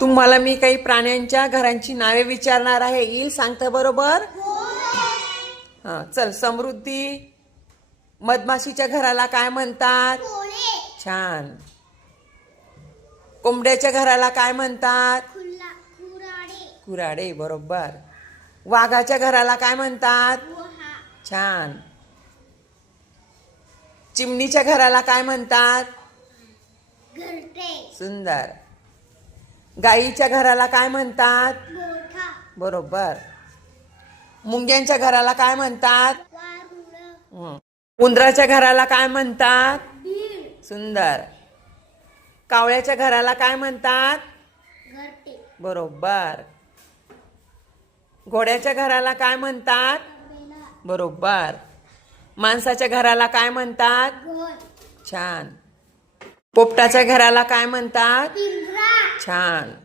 तुम्हाला मी काही प्राण्यांच्या घरांची नावे विचारणार आहे. येईल सांगता बरोबर? हा चल समृद्धी मधमाशीच्या घराला काय म्हणतात? छान. कोंबड्याच्या घराला काय म्हणतात? कुराडे. बरोबर. वाघाच्या घराला काय म्हणतात? छान. चिमणीच्या घराला काय म्हणतात? सुंदर. गाईच्या घराला काय म्हणतात? मोठा. बरोबर. मुंग्यांच्या घराला काय म्हणतात? वारुळ हं. उंदराच्या घराला काय म्हणतात? सुंदर. कावळ्याच्या घराला काय म्हणतात? घरटे. बरोबर. घोड्याच्या घराला काय म्हणतात? बरोबर. माणसाच्या घराला काय म्हणतात? घर. छान. पोपटाच्या घराला काय म्हणतात? छान.